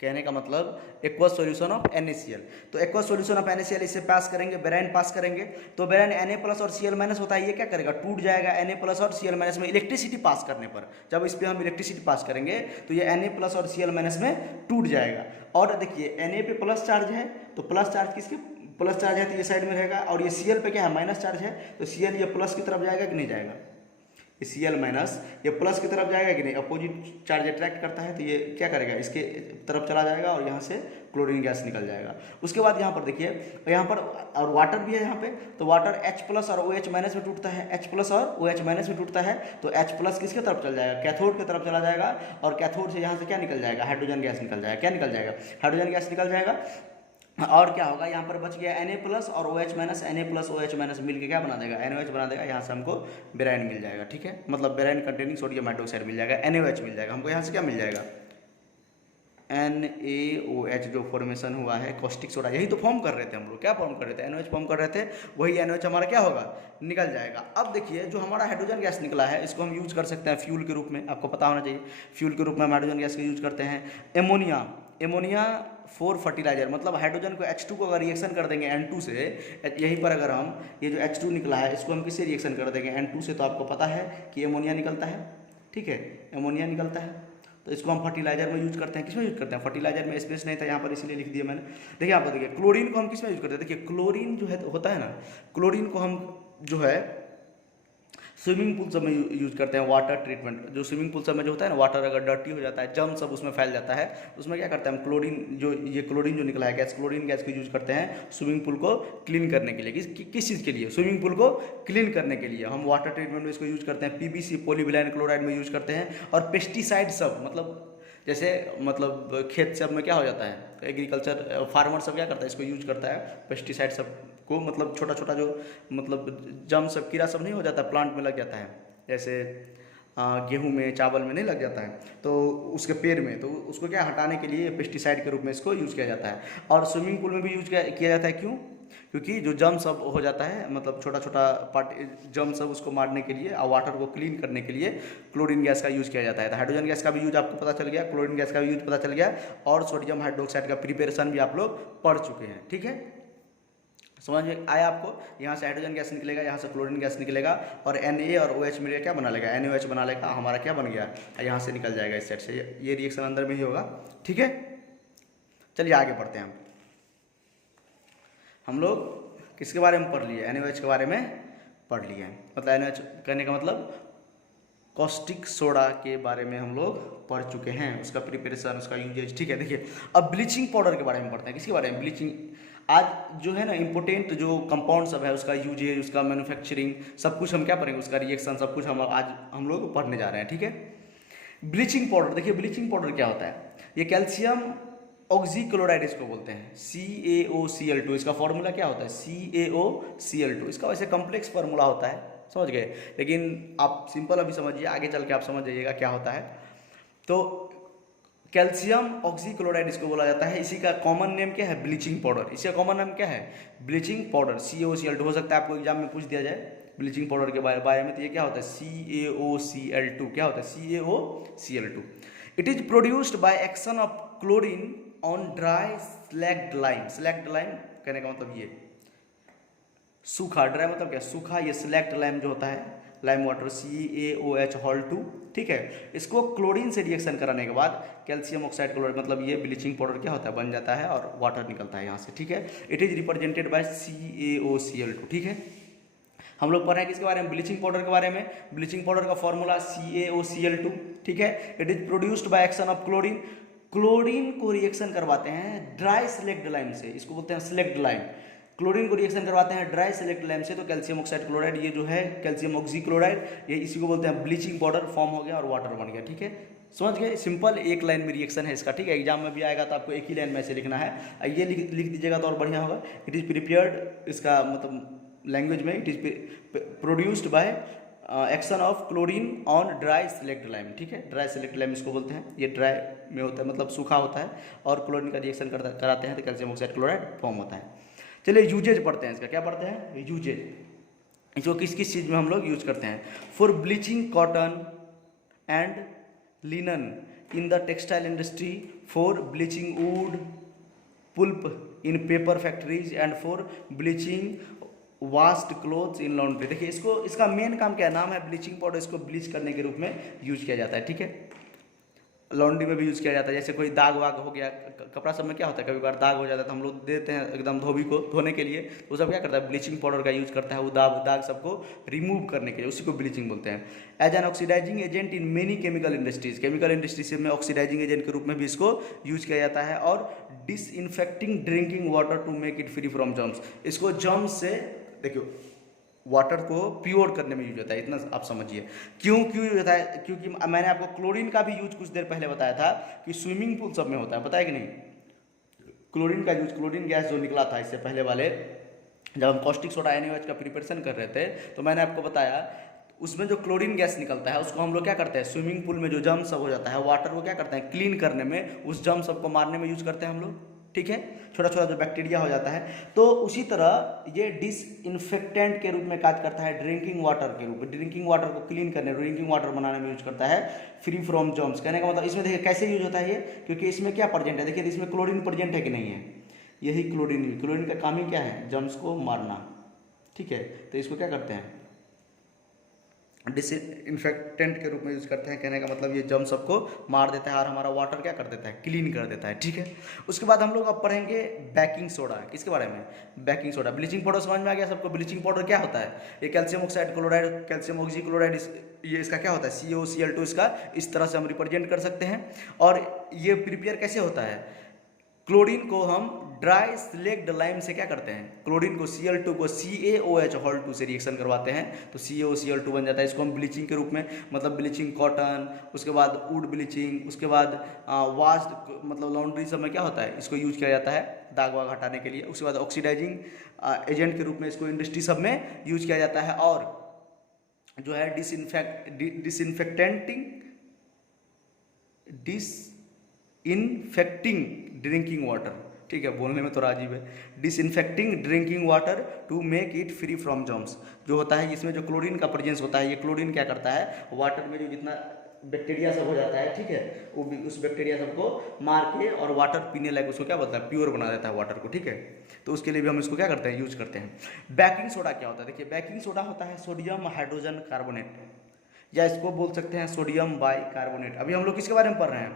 कहने का मतलब एक्वस सॉल्यूशन ऑफ NaCl। तो एक्वस सॉल्यूशन ऑफ NaCl इसे पास करेंगे, बेराइन पास करेंगे, तो बेराइन Na प्लस और Cl माइनस होता है, ये क्या करेगा टूट जाएगा Na प्लस और Cl माइनस में इलेक्ट्रिसिटी पास करने पर। जब इस पर हम इलेक्ट्रिसिटी पास करेंगे तो ये Na प्लस और Cl माइनस में टूट जाएगा। और देखिए Na पे प्लस चार्ज है तो प्लस चार्ज किसके प्लस चार्ज है तो ये साइड में रहेगा, और ये Cl पे क्या है माइनस चार्ज है तो Cl ये प्लस की तरफ जाएगा कि नहीं जाएगा, ये Cl माइनस ये प्लस की तरफ जाएगा कि नहीं, अपोजिट चार्ज अट्रैक्ट करता है तो ये क्या करेगा इसके तरफ चला जाएगा और यहाँ से क्लोरीन गैस निकल जाएगा। उसके बाद यहाँ पर देखिए यहाँ पर और वाटर भी है यहाँ पे, तो वाटर H प्लस और OH माइनस में टूटता है, H प्लस और OH माइनस में टूटता है, तो H प्लस किसके तरफ चल जाएगा कैथोड की तरफ चला जाएगा, और कैथोड से यहाँ से क्या निकल जाएगा हाइड्रोजन गैस निकल जाएगा। क्या निकल जाएगा हाइड्रोजन गैस निकल जाएगा। और क्या होगा, यहाँ पर बच गया Na+ और OH minus, Na+ OH minus मिल के क्या बना देगा, NaOH बना देगा। यहाँ से हमको बेराइन मिल जाएगा, ठीक है, मतलब बेराइन कंटेनिंग सोडियम हाइड्रोक्साइड मिल जाएगा, NaOH मिल जाएगा हमको। यहाँ से क्या मिल जाएगा, NaOH जो फॉर्मेशन हुआ है कॉस्टिक सोडा, यही तो फॉर्म कर रहे थे हम लोग। क्या फॉर्म कर रहे थे, NaOH फॉर्म कर रहे थे, वही NaOH हमारा क्या होगा, निकल जाएगा। अब देखिए जो हमारा हाइड्रोजन गैस निकला है, इसको हम यूज कर सकते हैं फ्यूल के रूप में, आपको पता होना चाहिए। फ्यूल के रूप में हम हाइड्रोजन गैस का यूज करते हैं। एमोनिया फॉर फर्टिलाइजर, मतलब हाइड्रोजन को H2 को अगर रिएक्शन कर देंगे N2 से, यहीं पर अगर हम ये जो H2 निकला है इसको हम किससे रिएक्शन कर देंगे, N2 से, तो आपको पता है कि एमोनिया निकलता है, ठीक है, एमोनिया निकलता है। तो इसको हम फर्टिलाइजर में यूज करते हैं। किस में यूज करते हैं, फर्टिलाइजर में स्पेस नहीं था यहाँ पर इसीलिए लिख दिया मैंने। देखिए यहाँ पर देखिए, क्लोरीन को हम किस में यूज करते हैं, देखिए क्लोरीन जो है होता है ना, क्लोरीन को हम जो है स्विमिंग पूल सब में यूज करते हैं। वाटर ट्रीटमेंट, जो स्विमिंग पूल सब में जो होता है ना, वाटर अगर डर्टी हो जाता है, जर्म सब उसमें फैल जाता है, उसमें क्या करते हैं हम, क्लोरीन जो ये क्लोरीन जो निकला है गैस, क्लोरीन गैस को यूज करते हैं स्विमिंग पूल को क्लीन करने के लिए। किस चीज़ के लिए, स्विमिंग पूल को क्लीन करने के लिए हम वाटर ट्रीटमेंट में इसको यूज करते हैं। PVC पॉलीविनाइल क्लोराइड में यूज करते हैं। और पेस्टिसाइड सब, मतलब जैसे मतलब खेत सब में क्या हो जाता है, एग्रीकल्चर फार्मर सब क्या करता है, इसको यूज करता है पेस्टिसाइड सब को, मतलब छोटा छोटा जो मतलब जम सब कीड़ा सब नहीं हो जाता प्लांट में लग जाता है, जैसे गेहूं में चावल में नहीं लग जाता है, तो उसके पेड़ में, तो उसको क्या हटाने के लिए पेस्टिसाइड के रूप में इसको यूज़ किया जाता है। और स्विमिंग पूल में भी यूज किया जाता है। क्यों, क्योंकि जो जर्म सब हो जाता है, मतलब छोटा छोटा पार्ट जर्म सब, उसको मारने के लिए और वाटर को क्लीन करने के लिए क्लोरीन गैस का यूज़ किया जाता है। तो हाइड्रोजन गैस का भी यूज आपको पता चल गया, क्लोरीन गैस का भी यूज पता चल गया, और सोडियम हाइड्रोक्साइड का प्रिपरेशन भी आप लोग पढ़ चुके हैं, ठीक है, समझ में आया आपको। यहाँ से हाइड्रोजन गैस निकलेगा, यहाँ से क्लोरीन गैस निकलेगा, और Na और OH मिलकर क्या बना लेगा, NaOH बना लेगा, हमारा क्या बन गया, यहाँ से निकल जाएगा इस साइड से। ये रिएक्शन अंदर में ही होगा, ठीक है। चलिए आगे बढ़ते हैं। हम लोग किसके बारे में पढ़ लिए, NaOH के बारे में पढ़ लिए, मतलब NaOH कहने का मतलब कॉस्टिक सोडा के बारे में हम लोग पढ़ चुके हैं, उसका प्रिपरेशन, उसका यूजेज, ठीक है। देखिए अब ब्लीचिंग पाउडर के बारे में पढ़ते हैं। किसके बारे में, ब्लीचिंग। आज जो है ना इम्पोर्टेंट जो कंपाउंड सब है, उसका यूजेज, उसका मैन्युफैक्चरिंग, सब कुछ हम क्या पढ़ेंगे, उसका रिएक्शन, सब कुछ हम आज हम लोग पढ़ने जा रहे हैं, ठीक है। ब्लीचिंग पाउडर, देखिए ब्लीचिंग पाउडर क्या होता है, ये कैल्शियम ऑक्सीक्लोराइड इसको बोलते हैं, CaOCl2। इसका फॉर्मूला क्या होता है, CaOCl2। इसका वैसे कॉम्प्लेक्स फार्मूला होता है, समझ गए, लेकिन आप सिंपल अभी समझिए, आगे चल के आप समझ जाइएगा क्या होता है। तो कैल्शियम ऑक्सीक्लोराइड इसको बोला जाता है। इसी का कॉमन नेम क्या है, ब्लीचिंग पाउडर। इसका कॉमन नाम क्या है, ब्लीचिंग पाउडर, CaOCl2। हो सकता है आपको एग्जाम में पूछ दिया जाए ब्लीचिंग पाउडर के बारे में, तो ये क्या होता है, CaOCl2। क्या होता है, CaOCl2। It is produced by action of chlorine on dry slagged lime. Slagged lime कहने का मतलब ये सूखा, ड्राई मतलब क्या, सूखा। ये स्लैग्ड लाइम जो होता है, लाइम वाटर, CaOH2, ठीक है। इसको क्लोरीन से रिएक्शन कराने के बाद कैल्शियम ऑक्साइड क्लोराइड, मतलब ये ब्लीचिंग पाउडर क्या होता है, बन जाता है, और वाटर निकलता है यहाँ से, ठीक है। It is represented by CaOCl2, ठीक है। हम लोग पढ़ रहे हैं किसके बारे में, ब्लीचिंग पाउडर के बारे में। ब्लीचिंग पाउडर का फॉर्मूला CaOCl2, ठीक है। It is produced by action of chlorine. Chlorine को रिएक्शन करवाते हैं ड्राई स्लैग्ड लाइम से, इसको बोलते हैं स्लैग्ड लाइम। क्लोरीन को रिएक्शन करवाते हैं ड्राई स्लैग्ड लाइम से, तो कैल्शियम ऑक्साइड क्लोराइड, ये जो है कैल्शियम ऑक्सीक्लोराइड, ये इसी को बोलते हैं ब्लीचिंग पाउडर, फॉर्म हो गया और वाटर बन गया, ठीक है। समझ गए, सिंपल एक लाइन में रिएक्शन है इसका, ठीक है। एग्जाम में भी आएगा तो आपको एक ही लाइन में ऐसे लिखना है, ये लिख दीजिएगा तो और बढ़िया होगा। इट इज प्रिपेयर्ड, इसका मतलब लैंग्वेज में, it is produced by action of chlorine on dry slagged lime, ठीक है। ड्राई स्लैग्ड लाइम इसको बोलते हैं, ये ड्राई में होता है, मतलब सूखा होता है, और क्लोरीन का रिएक्शन कराते हैं तो कैल्शियम ऑक्साइड क्लोराइड फॉर्म होता है। चलिए यूजेज पढ़ते हैं इसका, क्या पढ़ते हैं, यूजेज। इसको किस किस चीज़ में हम लोग यूज करते हैं, for bleaching cotton and linen in the textile industry, for bleaching wood pulp in paper factories, and for bleaching washed clothes in laundry. देखिए इसको, इसका मेन काम क्या है, नाम है ब्लीचिंग पाउडर, इसको ब्लीच करने के रूप में यूज किया जाता है, ठीक है। लॉन्ड्री में भी यूज किया जाता है, जैसे कोई दाग वाग हो गया, कपड़ा सब में क्या होता है, कभी बार दाग हो जाता है तो हम लोग देते हैं एकदम धोबी को धोने के लिए, तो वो सब क्या करता है, ब्लीचिंग पाउडर का यूज करता है, वो दाग सबको रिमूव करने के लिए, उसी को ब्लीचिंग बोलते हैं। As an oxidising agent in many chemical industries, chemical industries में ऑक्सीडाइजिंग एजेंट के रूप में भी इसको यूज किया जाता है। और disinfecting drinking water to make it free from germs, इसको जर्म्स से, देखियो वाटर को प्योर करने में यूज होता है, इतना आप समझिए। क्यों यूज होता है, क्योंकि मैंने आपको क्लोरीन का भी यूज कुछ देर पहले बताया था कि स्विमिंग पूल सब में होता है, पता है कि नहीं। क्लोरीन का यूज, क्लोरीन गैस जो निकला था इससे पहले वाले, जब हम कॉस्टिक सोडा NaOH का प्रिपरेशन कर रहे थे, तो मैंने आपको बताया उसमें जो क्लोरीन गैस निकलता है उसको हम लोग क्या करते हैं, स्विमिंग पूल में जो जर्म सब हो जाता है, वाटर को क्या करते हैं, क्लीन करने में, उस जर्म सब को मारने में यूज करते हैं हम लोग, ठीक है, छोटा छोटा जो बैक्टीरिया हो जाता है। तो उसी तरह ये डिसइंफेक्टेंट के रूप में कार्य करता है, ड्रिंकिंग वाटर के रूप में, ड्रिंकिंग वाटर को क्लीन करने, ड्रिंकिंग वाटर बनाने में यूज करता है, फ्री फ्रॉम जर्म्स। कहने का मतलब इसमें देखिए कैसे यूज होता है ये, क्योंकि इसमें क्या प्रेजेंट है, देखिए इसमें क्लोरीन प्रेजेंट है कि नहीं है, यही क्लोरीन, क्लोरीन का काम ही क्या है, जर्म्स को मारना, ठीक है। तो इसको क्या करते हैं, डिसइंफेक्टेंट के रूप में यूज करते हैं। कहने का मतलब ये जर्म सबको मार देता है और हमारा वाटर क्या कर देता है, क्लीन कर देता है, ठीक है। उसके बाद हम लोग अब पढ़ेंगे बेकिंग सोडा। किसके बारे में, बेकिंग सोडा। ब्लीचिंग पाउडर समझ में आ गया सबको, ब्लीचिंग पाउडर क्या होता है, ये calcium oxide chloride, calcium oxychloride, ये इसका क्या होता है, CaCl2, इसका इस तरह से हम रिप्रेजेंट कर सकते हैं। और ये प्रिपेयर कैसे होता है, क्लोरीन को हम ड्राई स्लेक्ड लाइम से क्या करते हैं, क्लोरीन को Cl2 को CaOH से रिएक्शन करवाते हैं, तो CaOCl2 बन जाता है। इसको हम ब्लीचिंग के रूप में, मतलब ब्लीचिंग कॉटन, उसके बाद वुड ब्लीचिंग, उसके बाद वाश मतलब लॉन्ड्री सब में क्या होता है, इसको यूज किया जाता है दाग वाग हटाने के लिए। उसके बाद ऑक्सीडाइजिंग एजेंट के रूप में इसको इंडस्ट्री सब में यूज किया जाता है। और जो है डिसइंफेक्टिंग ड्रिंकिंग वाटर, ठीक है, बोलने में थोड़ा अजीब है, disinfecting drinking water to make it free from germs. जो होता है इसमें जो क्लोरीन का प्रेजेंस होता है, ये क्लोरीन क्या करता है, वाटर में जो जितना बैक्टीरिया सब हो जाता है, ठीक है, वो उस बैक्टीरिया सबको मार के और वाटर पीने लायक उसको क्या बोलता है, प्योर बना देता है वाटर को, ठीक है। तो उसके लिए भी हम इसको क्या करते हैं, यूज करते हैं। बेकिंग सोडा क्या होता है, देखिए बेकिंग सोडा होता है सोडियम हाइड्रोजन कार्बोनेट, या इसको बोल सकते हैं सोडियम बाइकार्बोनेट। अभी हम लोग किसके बारे में पढ़ रहे हैं,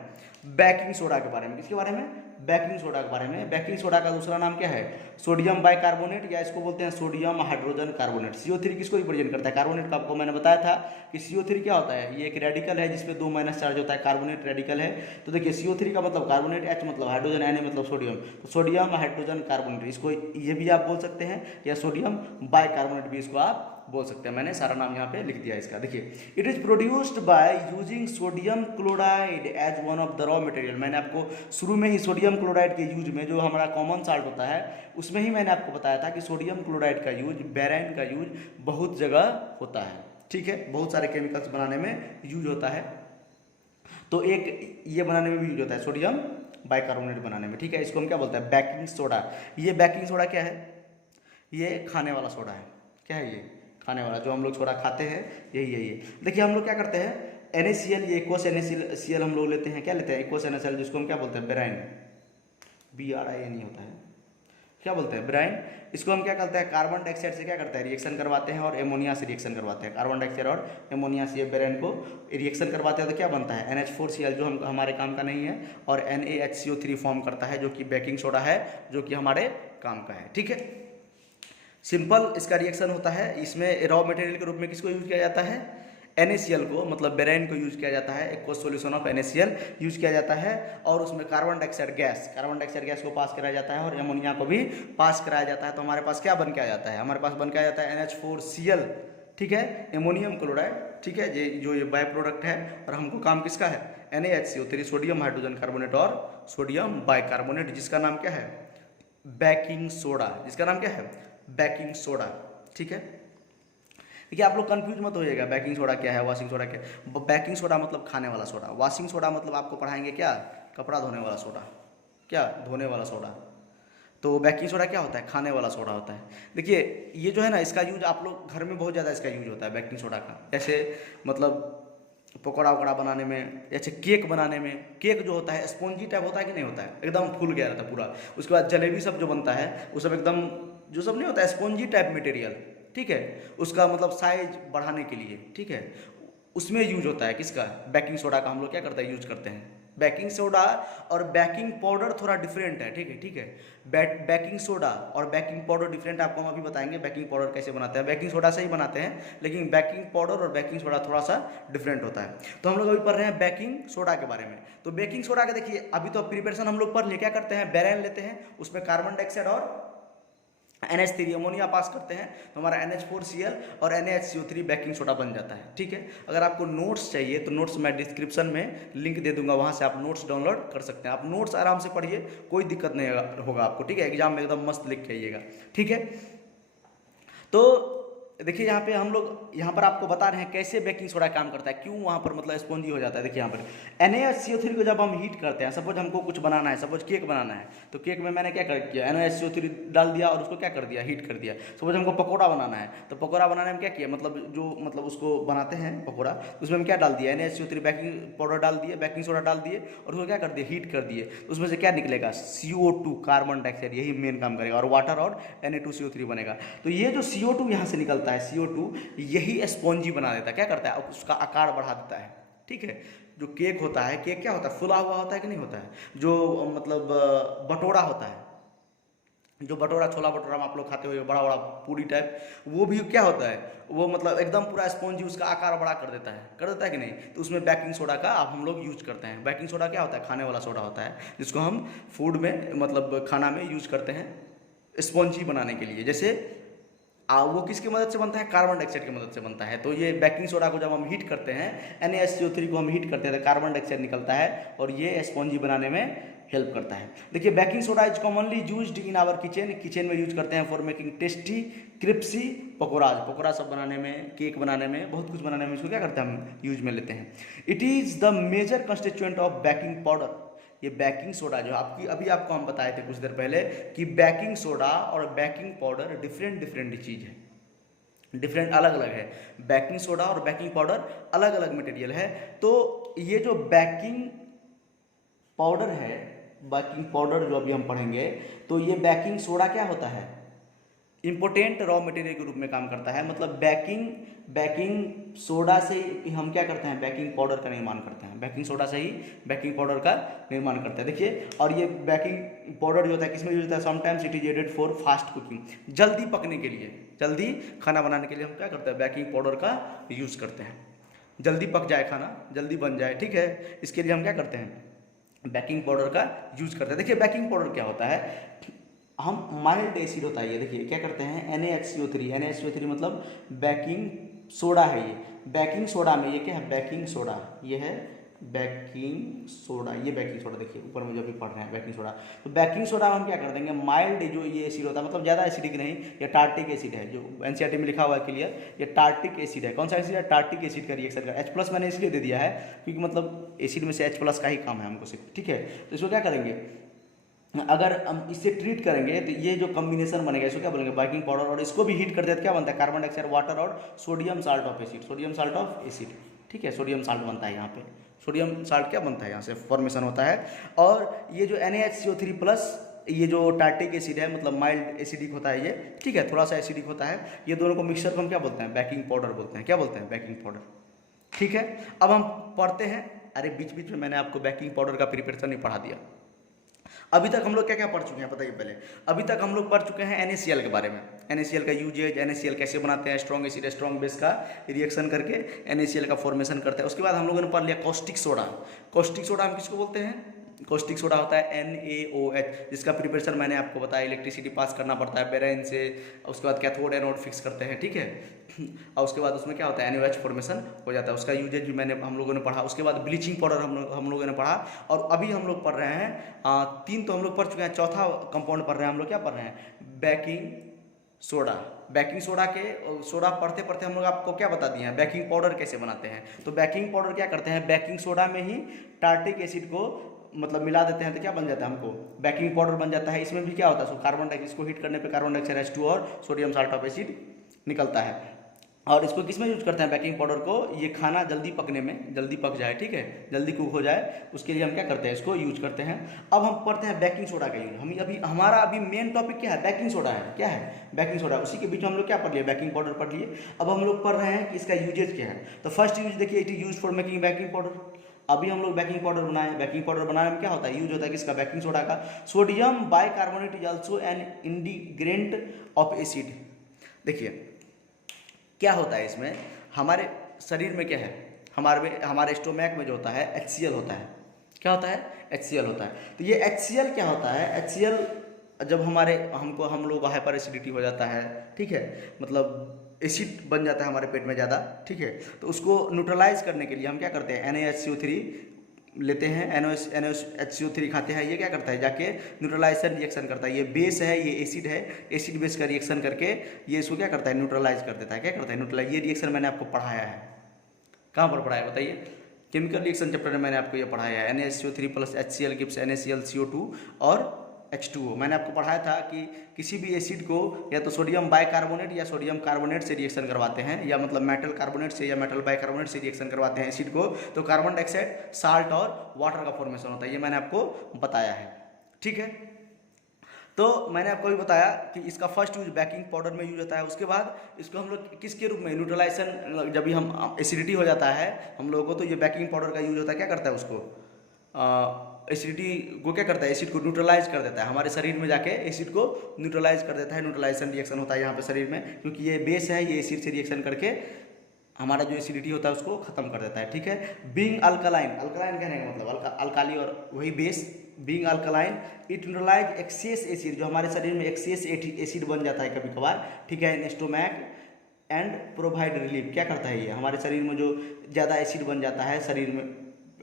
बेकिंग सोडा के बारे में। किसके बारे में, बेकिंग सोडा के बारे में। बेकिंग सोडा का दूसरा नाम क्या है, सोडियम बाइकार्बोनेट, या इसको बोलते हैं सोडियम हाइड्रोजन कार्बोनेट। CO3 किसको रिप्रेजेंट करता है, कार्बोनेट का आपको मैंने बताया था कि CO3 क्या होता है, ये एक रेडिकल है जिसपे 2 चार्ज होता है, कार्बोनेट रेडिकल है। तो देखिए CO3 का मतलब कार्बोनेट, H मतलब हाइड्रोजन, Na मतलब सोडियम, तो सोडियम हाइड्रोजन कार्बोनेट, इसको ये भी आप बोल सकते हैं, या सोडियम बाइकार्बोनेट भी इसको आप बोल सकते हैं। मैंने सारा नाम यहाँ पे लिख दिया इसका। देखिए it is produced by using sodium chloride as one of the raw material. मैंने आपको शुरू में ही सोडियम क्लोराइड के यूज में, जो हमारा कॉमन साल्ट होता है, उसमें ही मैंने आपको बताया था कि सोडियम क्लोराइड का यूज, बेराइन का यूज बहुत जगह होता है, ठीक है, बहुत सारे केमिकल्स बनाने में यूज होता है। तो एक ये बनाने में भी यूज होता है, सोडियम बाइकार्बोनेट बनाने में, ठीक है। इसको हम क्या बोलते हैं, बेकिंग सोडा। ये बेकिंग सोडा क्या है, ये खाने वाला सोडा है। क्या है ये, खाने वाला, जो हम लोग सोडा खाते हैं यही है ये। देखिए हम लोग क्या करते हैं, NaCl, ये एक्वस NaCl हम लोग लेते हैं, क्या लेते हैं, एक्वस NaCl, जिसको हम क्या बोलते हैं, बेराइन, BRIN होता है, क्या बोलते हैं, बेराइन। इसको हम क्या करते हैं, कार्बन डाइऑक्साइड से क्या करते हैं, रिएक्शन करवाते हैं और एमोनिया से रिएक्शन करवाते हैं। कार्बन डाइऑक्साइड और एमोनिया से बेराइन को रिएक्शन करवाते हैं तो क्या बनता है, NH4Cl, जो हमारे काम का नहीं है, और NaHCO3 फॉर्म करता है, जो कि बेकिंग सोडा है, जो कि हमारे काम का है, ठीक है। सिंपल इसका रिएक्शन होता है। इसमें रॉ मटेरियल के रूप में किसको यूज किया जाता है, NaCl को, मतलब बेराइन को यूज किया जाता है, aqueous solution of NaCl use किया जाता है, और उसमें कार्बन डाइऑक्साइड गैस को पास कराया जाता है, और एमोनिया को भी पास कराया जाता है। तो हमारे पास क्या बन के आ जाता है, हमारे पास बन के आ जाता है NH4Cl, ठीक है, एमोनियम क्लोराइड, ठीक है, जो ये बाय प्रोडक्ट है, और हमको काम किसका है, NaHCO3, सोडियम हाइड्रोजन कार्बोनेट और सोडियम बाइकार्बोनेट, जिसका नाम क्या है, बेकिंग सोडा, जिसका नाम क्या है, बेकिंग सोडा, ठीक है। देखिए आप लोग कंफ्यूज मत होइएगा, बेकिंग सोडा क्या है, वॉशिंग सोडा क्या है। बेकिंग सोडा मतलब खाने वाला सोडा, वॉशिंग सोडा मतलब आपको पढ़ाएंगे क्या, कपड़ा धोने वाला सोडा, क्या, धोने वाला सोडा। तो बेकिंग सोडा क्या होता है, खाने वाला सोडा होता है। देखिए ये जो है ना, इसका यूज आप लोग घर में बहुत ज़्यादा इसका यूज होता है बेकिंग सोडा का, जैसे मतलब पकौड़ा वकौड़ा बनाने में, जैसे केक बनाने में। केक जो होता है स्पॉन्जी टाइप होता है कि नहीं होता है, एकदम फूल गया रहता है पूरा। उसके बाद जलेबी सब जो बनता है वो सब एकदम, जो सब नहीं होता है स्पॉन्जी टाइप मटेरियल, ठीक है, उसका मतलब साइज बढ़ाने के लिए, ठीक है, उसमें यूज होता है किसका, बेकिंग सोडा का। हम लोग क्या करते हैं, यूज करते हैं बेकिंग सोडा। और बेकिंग पाउडर थोड़ा डिफरेंट है, ठीक है, ठीक है। बेकिंग सोडा और बेकिंग पाउडर डिफरेंट, आपको हम अभी बताएंगे बेकिंग पाउडर कैसे बनाते हैं। बेकिंग सोडा से ही बनाते हैं, लेकिन बेकिंग पाउडर और बेकिंग सोडा थोड़ा सा डिफरेंट होता है। तो हम लोग अभी पढ़ रहे हैं बेकिंग सोडा के बारे में। तो बेकिंग सोडा का देखिए, अभी तो प्रिपरेशन हम लोग पढ़ लिए, क्या करते हैं, बेराइन लेते हैं, उसमें कार्बन डाइऑक्साइड और NH3 अमोनिया पास करते हैं तो हमारा NH4Cl और NaHCO3 बेकिंग सोडा बन जाता है। ठीक है, अगर आपको नोट्स चाहिए तो नोट्स मैं डिस्क्रिप्शन में लिंक दे दूंगा, वहाँ से आप नोट्स डाउनलोड कर सकते हैं। आप नोट्स आराम से पढ़िए, कोई दिक्कत नहीं होगा आपको। ठीक है, एग्जाम में एकदम मस्त लिख के आइएगा। ठीक है, तो देखिए यहाँ पे हम लोग यहाँ पर आपको बता रहे हैं कैसे बेकिंग सोडा काम करता है, क्यों वहाँ पर मतलब स्पॉन्जी हो जाता है। देखिए यहाँ पर NaHCO3 को जब हम हीट करते हैं, सपोज हमको कुछ बनाना है, सपोज केक बनाना है, तो केक में मैंने क्या किया, NaHCO3 डाल दिया और उसको क्या कर दिया, हीट कर दिया। सपोज हमको पकौड़ा बनाना है, तो पकौड़ा बनाने में क्या किया, मतलब उसको बनाते हैं पकौड़ा, तो उसमें हम क्या डाल दिया, NaHCO3 बेकिंग पाउडर डाल दिए, बेकिंग सोडा डाल दिए और उसको क्या कर दिए, हीट कर दिए। तो उसमें से क्या निकलेगा, CO2 कार्बन डाइऑक्साइड, यही मेन काम करेगा, और वाटर और Na2CO3 बनेगा। तो ये जो CO2 यहाँ से निकलता है, CO2 यही स्पॉन्जी बना देता है, क्या करता है, उसका आकार बढ़ा देता है। ठीक है, जो केक होता है, केक क्या होता है, फुला हुआ होता है कि नहीं होता है, जो मतलब बटोरा होता है, जो बटोरा, छोला भटूरा में आप लोग खाते हुए बड़ा बड़ा पूरी टाइप, वो भी क्या होता है, वो मतलब एकदम पूरा स्पॉन्जी उसका आकार बड़ा कर देता है कि नहीं। तो उसमें बेकिंग सोडा का अब हम लोग यूज करते हैं। बेकिंग सोडा क्या होता है, खाने वाला सोडा होता है, जिसको हम फूड में मतलब खाना में यूज करते हैं स्पॉन्जी बनाने के लिए। जैसे वो किसकी मदद से बनता है, कार्बन डाइऑक्साइड की मदद से बनता है। तो ये बेकिंग सोडा को जब हम हीट करते हैं, NaHCO3 को हम हीट करते हैं तो कार्बन डाइऑक्साइड निकलता है और ये स्पॉन्जी बनाने में हेल्प करता है। देखिए baking soda is commonly used in our kitchen में यूज करते हैं for making tasty crispy pakora सब बनाने में, केक बनाने में, बहुत कुछ बनाने में इसको क्या करते हैं, हम यूज में लेते हैं। It is the major constituent of baking powder. ये बेकिंग सोडा जो अभी आपको हम बताए थे कुछ देर पहले कि बेकिंग सोडा और बेकिंग पाउडर डिफरेंट चीज़ है, डिफरेंट अलग अलग है। बेकिंग सोडा और बेकिंग पाउडर अलग अलग मटेरियल है। तो ये जो बेकिंग पाउडर है, बेकिंग पाउडर जो अभी हम पढ़ेंगे, तो ये बेकिंग सोडा क्या होता है, इम्पोर्टेंट रॉ मटेरियल के रूप में काम करता है। मतलब बेकिंग सोडा से ही हम क्या करते हैं, बेकिंग पाउडर का निर्माण करते हैं। बेकिंग सोडा से ही बेकिंग पाउडर का निर्माण करते हैं। देखिए, और ये बेकिंग पाउडर जो होता है किसमें यूज होता है, sometimes it is added for fast cooking, जल्दी पकने के लिए, जल्दी खाना बनाने के लिए हम क्या करते हैं, बेकिंग पाउडर का यूज करते हैं, जल्दी पक जाए खाना, जल्दी बन जाए। ठीक है, इसके लिए हम क्या करते हैं, बेकिंग पाउडर का यूज करते हैं। देखिए बेकिंग पाउडर क्या होता है, हम माइल्ड एसिड होता है ये, देखिए क्या करते हैं, NaHCO3 मतलब बेकिंग सोडा है। ये बेकिंग सोडा में ये क्या है, बेकिंग सोडा, ये है बेकिंग सोडा, ये बेकिंग सोडा देखिए ऊपर में जो भी पढ़ रहे हैं बेकिंग सोडा। तो बेकिंग सोडा में हम क्या कर देंगे, माइल्ड जो ये एसिड होता है, मतलब ज़्यादा एसिडिक नहीं, ये टार्टिक एसिड है, जो NCERT में लिखा हुआ है क्लियर, ये टार्टिक एसिड है। कौन सा एसिड है, टार्टिक एसिड का रिएक्शन का। H+ मैंने इसलिए दे दिया है क्योंकि मतलब एसिड में से H+ का ही काम है हमको सिर्फ। ठीक है, तो इसको क्या करेंगे, अगर हम इससे ट्रीट करेंगे तो ये जो कॉम्बिनेशन बनेगा इसको क्या बोलेंगे, बेकिंग पाउडर, और इसको भी हीट कर देते क्या बनता है, कार्बन डाइऑक्साइड, वाटर और सोडियम साल्ट ऑफ एसिड। ठीक है, सोडियम साल्ट बनता है यहाँ पे, सोडियम साल्ट क्या बनता है, यहाँ से फॉर्मेशन होता है। और ये जो NaHCO3 प्लस ये जो टार्टिक एसिड है, मतलब माइल्ड एसिडिक होता है ये, ठीक है, थोड़ा सा एसिडिक होता है, ये दोनों को मिक्सचर को हम क्या बोलते हैं, बेकिंग पाउडर बोलते हैं। क्या बोलते हैं, बेकिंग पाउडर। ठीक है, अब हम पढ़ते हैं। अरे बीच बीच में मैंने आपको बेकिंग पाउडर का प्रिपरेशन नहीं पढ़ा दिया। अभी तक हम लोग क्या क्या पढ़ चुके हैं बताइए पहले। अभी तक हम लोग पढ़ चुके हैं NaCl के बारे में, NaCl का यूजेज, NaCl कैसे बनाते हैं, स्ट्रॉन्ग एसिड स्ट्रॉन्ग बेस का रिएक्शन करके NaCl का फॉर्मेशन करते हैं। उसके बाद हम लोगों ने पढ़ लिया कॉस्टिक सोडा। कॉस्टिक सोडा हम किसको बोलते हैं, कॉस्टिक सोडा होता है NaOH, जिसका प्रिपरेशन मैंने आपको बताया, इलेक्ट्रिसिटी पास करना पड़ता है बेरेन से, उसके बाद कैथोड एनोड फिक्स करते हैं। ठीक है, और उसके बाद उसमें क्या होता है, NaOH फॉर्मेशन हो जाता है, उसका यूजेज भी हम लोगों ने पढ़ा। उसके बाद ब्लीचिंग पाउडर हम लोगों ने पढ़ा। और अभी हम लोग पढ़ रहे हैं 3 तो हम लोग पढ़ चुके हैं, चौथा कंपाउंड पढ़ रहे हैं हम लोग, क्या पढ़ रहे हैं, बेकिंग सोडा। बेकिंग सोडा के सोडा पढ़ते पढ़ते हम लोग आपको क्या बता दिए हैं, बेकिंग पाउडर कैसे बनाते हैं। तो बेकिंग पाउडर क्या करते हैं, बेकिंग सोडा में ही टार्टिक एसिड को मतलब मिला देते हैं तो क्या बन जाता है, हमको बेकिंग पाउडर बन जाता है। इसमें भी क्या होता है, कार्बन डाइऑक्साइड, इसको हीट करने पे कार्बन डाइऑक्साइड H2 और सोडियम साल्ट ऑफ एसिड निकलता है। और इसको किस में यूज करते हैं, बेकिंग पाउडर को, ये खाना जल्दी पकने में, जल्दी पक जाए, ठीक है, जल्दी कुक हो जाए, उसके लिए हम क्या करते हैं, इसको यूज करते हैं। अब हम पढ़ते हैं बेकिंग सोडा का यूज। हम हमारा अभी मेन टॉपिक क्या है, बेकिंग सोडा है। क्या है, बेकिंग सोडा। उसी के बीच में हम लोग क्या पढ़ लिए, बेकिंग पाउडर पढ़ लिए। अब हम लोग पढ़ रहे हैं कि इसका यूजेज क्या है। तो फर्स्ट यूज देखिए, it is use for making baking powder. अभी हम लोग बेकिंग पाउडर बनाए, बेकिंग पाउडर बनाने में क्या होता है, यूज होता है किसका, बेकिंग सोडा का। Sodium bicarbonate is also an integrant of acid. देखिए क्या होता है इसमें, हमारे शरीर में क्या है, हमारे स्टोमैक में जो होता है HCl होता है। क्या होता है, HCl होता है। तो ये HCl क्या होता है, HCl जब हम लोग हाइपर एसिडिटी हो जाता है, ठीक है, मतलब एसिड बन जाता है हमारे पेट में ज़्यादा, ठीक है, तो उसको न्यूट्रलाइज करने के लिए हम क्या करते हैं, NaHCO3 लेते हैं, NaHCO3 खाते हैं। ये क्या करता है, जाके न्यूट्रलाइजेशन रिएक्शन करता है। ये बेस है, ये एसिड है, एसिड बेस का रिएक्शन करके ये इसको क्या करता है, न्यूट्रलाइज कर देता है। क्या करता है, न्यूट्रलाइज। ये रिएक्शन मैंने आपको पढ़ाया है, कहाँ पर पढ़ाया बताइए, केमिकल रिएक्शन चैप्टर में मैंने आपको ये पढ़ाया है। NaHCO3 plus HCl gives NaClCO2 और H2O। मैंने आपको पढ़ाया था कि किसी भी एसिड को या तो सोडियम बाइकार्बोनेट या सोडियम कार्बोनेट से रिएक्शन करवाते हैं, या मतलब मेटल कार्बोनेट से या मेटल बाइकार्बोनेट से रिएक्शन करवाते हैं एसिड को, तो कार्बन डाइऑक्साइड, साल्ट और वाटर का फॉर्मेशन होता है। ये मैंने आपको बताया है, ठीक है। तो मैंने आपको भी बताया कि इसका फर्स्ट यूज बेकिंग पाउडर में यूज होता है। उसके बाद इसको हम लोग किसके रूप में, न्यूट्रलाइजेशन, जब भी हम एसिडिटी हो जाता है हम लोगों को, तो ये बेकिंग पाउडर का यूज होता है। क्या करता है, उसको एसिडिटी को क्या करता है, एसिड को न्यूट्रलाइज कर देता है, हमारे शरीर में जाके एसिड को न्यूट्रलाइज कर देता है। न्यूट्रलाइजेशन रिएक्शन होता है यहाँ पे शरीर में, क्योंकि ये बेस है, ये एसिड से रिएक्शन करके हमारा जो एसिडिटी होता है उसको खत्म कर देता है, ठीक है। बीइंग अल्कलाइन, अल्कलाइन कहने का मतलब अल्काली और वही base, being alkaline it neutralise excess acid, जो हमारे शरीर में एक्सेस एसिड बन जाता है कभी कभार, ठीक है, इन स्टोमैक एंड प्रोवाइड रिलीफ। क्या करता है ये, हमारे शरीर में जो ज़्यादा एसिड बन जाता है शरीर में,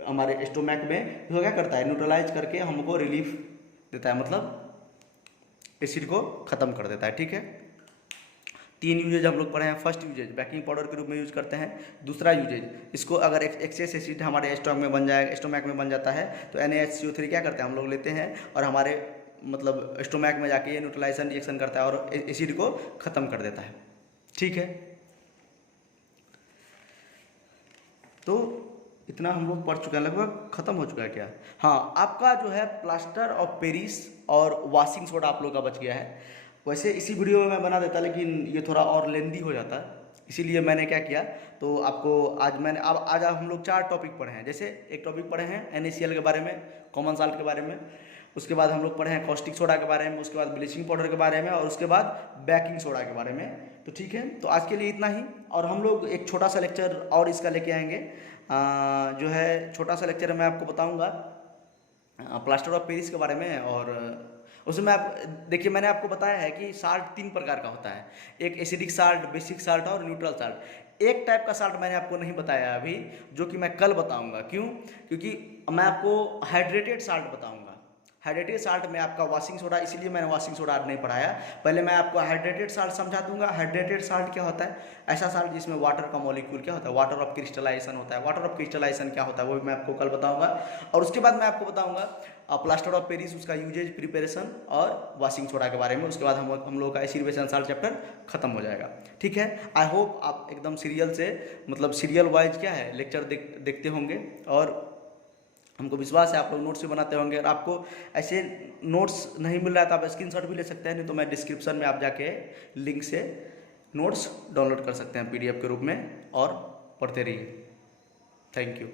हमारे स्टोमैक में, तो क्या करता है, न्यूट्रलाइज करके हमको रिलीफ देता है, मतलब एसिड को ख़त्म कर देता है, ठीक है। 3 यूजेज हम लोग पढ़े हैं। फर्स्ट यूजेज बेकिंग पाउडर के रूप में यूज करते हैं। दूसरा यूजेज, इसको अगर एक्सेस एसिड हमारे स्टोमैक में बन जाता है, तो NaHCO3 क्या करते हैं, हम लोग लेते हैं और हमारे मतलब स्टोमैक में जाके ये न्यूट्रलाइजेशन रिएक्शन करता है और एसिड को ख़त्म कर देता है, ठीक है। तो इतना हम लोग पढ़ चुके हैं, लगभग खत्म हो चुका है क्या। हाँ, आपका जो है प्लास्टर ऑफ पेरिस और वॉशिंग सोडा आप लोग का बच गया है। वैसे इसी वीडियो में मैं बना देता, लेकिन ये थोड़ा और लेंदी हो जाता, इसीलिए मैंने क्या किया, तो आपको आज हम लोग 4 टॉपिक पढ़े हैं। जैसे एक टॉपिक पढ़े हैं NaCl के बारे में, कॉमन साल्ट के बारे में, उसके बाद हम लोग पढ़े हैं कॉस्टिक सोडा के बारे में, उसके बाद ब्लीचिंग पाउडर के बारे में, और उसके बाद बेकिंग सोडा के बारे में। तो ठीक है, तो आज के लिए इतना ही, और हम लोग एक छोटा सा लेक्चर और इसका लेके आएंगे। जो है छोटा सा लेक्चर मैं आपको बताऊंगा प्लास्टर ऑफ पेरिस के बारे में, और उसमें आप देखिए, मैंने आपको बताया है कि साल्ट 3 प्रकार का होता है, एक एसिडिक साल्ट, बेसिक साल्ट और न्यूट्रल साल्ट। एक टाइप का साल्ट मैंने आपको नहीं बताया अभी, जो कि मैं कल बताऊंगा। क्यों, क्योंकि मैं आपको हाइड्रेटेड साल्ट बताऊंगा। हाइड्रेटेड साल्ट में आपका वॉशिंग सोडा, इसीलिए मैंने वॉशिंग सोडा नहीं पढ़ाया। पहले मैं आपको हाइड्रेटेड साल्ट समझा दूंगा। हाइड्रेटेड साल्ट क्या होता है, ऐसा साल्ट जिसमें वाटर का मॉलिक्यूल क्या होता है, वाटर ऑफ क्रिस्टलाइजेशन होता है। वाटर ऑफ क्रिस्टलाइजेशन क्या होता है वो भी मैं आपको कल बताऊंगा। और उसके बाद मैं आपको बताऊंगा प्लास्टर ऑफ पेरिस, उसका यूजेज, प्रिपरेशन और वॉशिंग सोडा के बारे में। उसके बाद हम लोग का acid base and salt chapter खत्म हो जाएगा, ठीक है। आई होप आप एकदम सीरियल से, मतलब सीरियल वाइज क्या है लेक्चर देखते होंगे, और हमको विश्वास है आप लोग नोट्स भी बनाते होंगे। और आपको ऐसे नोट्स नहीं मिल रहा है तो आप स्क्रीनशॉट भी ले सकते हैं, नहीं तो मैं डिस्क्रिप्शन में आप जाके लिंक से नोट्स डाउनलोड कर सकते हैं PDF के रूप में, और पढ़ते रहिए। Thank you.